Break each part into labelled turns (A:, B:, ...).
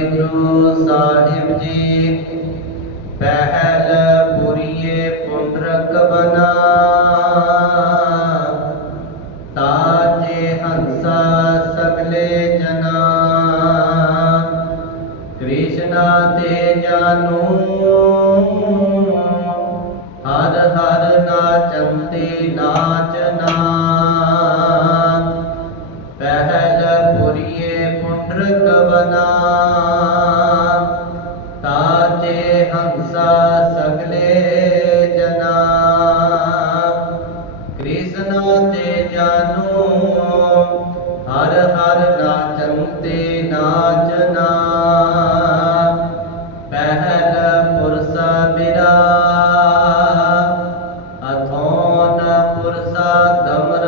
A: ਗੁਰੂ ਸਾਹਿਬ ਜੀ, ਪਹਿਲ ਪੁਰੀਏ ਪੁੰਡਰਕ ਬਨਾ। ਤਾਜੇ ਹੰਸਾ ਸਗਲੇ ਜਨਾ। ਕ੍ਰਿਸ਼ਨਾ ਤੇ ਜਾਨੂ। ਹਰ ਹਰ ਨਾਚੰਤੇ ਨਾਚਨਾ ਪਹਿਲ ਪੁਰੀਏ ਪੁੰਡਰਕ ਬਨਾ। ਤਾਜੇ ਸਗਲੇ ਜਨਾ। ਕ੍ਰਿਸ਼ਨ ਤੇ ਜਾਨੂ, ਹਰ ਹਰ ਨਾਚੰ ਤੇ ਨਾਚਨਾ। ਪਹਿਲ ਪੁਰਸਾ ਬਿਰਾ ਅਥੋਨ ਪੁਰਸਾ ਦਮਰਾ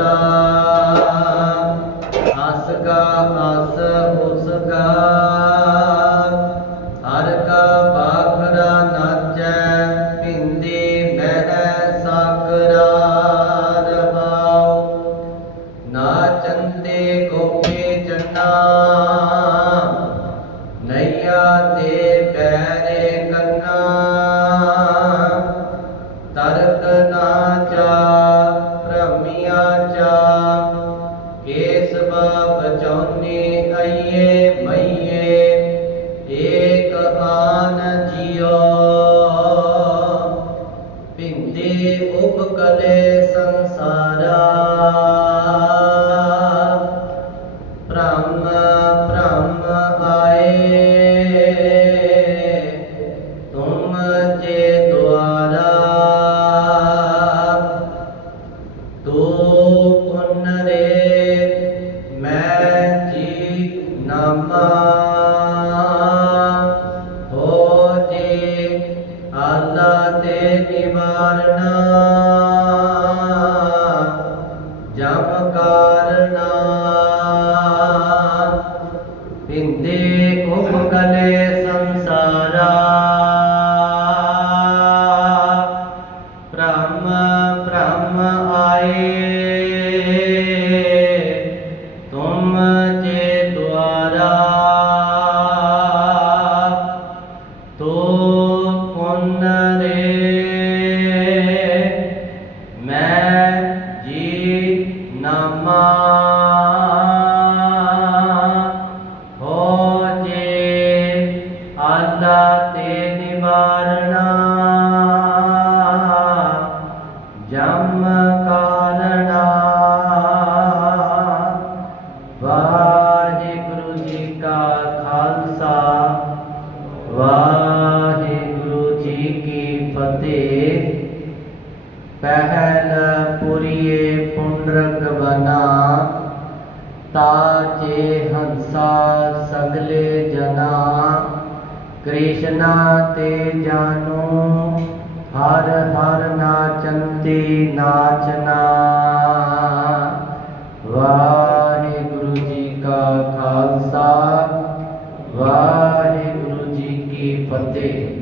A: ਉਪਕਲੇ ਸੰਸਾਰਾ। ਭ੍ਰਮ ਭ੍ਰਮ ਆਏ। ਤੁਮ ਜੇ ਦੁਆਰਾ। ਤੋ ਪੁੰਨ ਪਿੰਦੇ ਉਪਗਲੇ ਸੰਸਾਰਾ। ਬ੍ਰਹਮ ਨਿਵਾਰਣਾ ਜਮ ਕਾਰਣਾ ਵਾਹਿਗੁਰੂ ਜੀ ਕਾ ਖਾਲਸਾ। ਵਾਹਿਗੁਰੂ ਜੀ ਕੀ ਫਤਿਹ। ਪਹਿਲ ਪੁਰੀਏ ਪੁੰਡਰਕ ਬਨਾ। ਤਾਜੇ ਹੰਸਾ ਸਗਲੇ ਜਨਾ। ਕ੍ਰਿਸ਼ਨਾ ਤੇ ਜਾਨੋ, ਹਰ ਹਰ ਨਾਚੰਤੀ ਨਾਚਨਾ। ਵਾਹਿਗੁਰੂ ਜੀ ਕਾ ਖਾਲਸਾ, ਵਾਹਿਗੁਰੂ ਜੀ ਕੀ ਫਤਿਹ।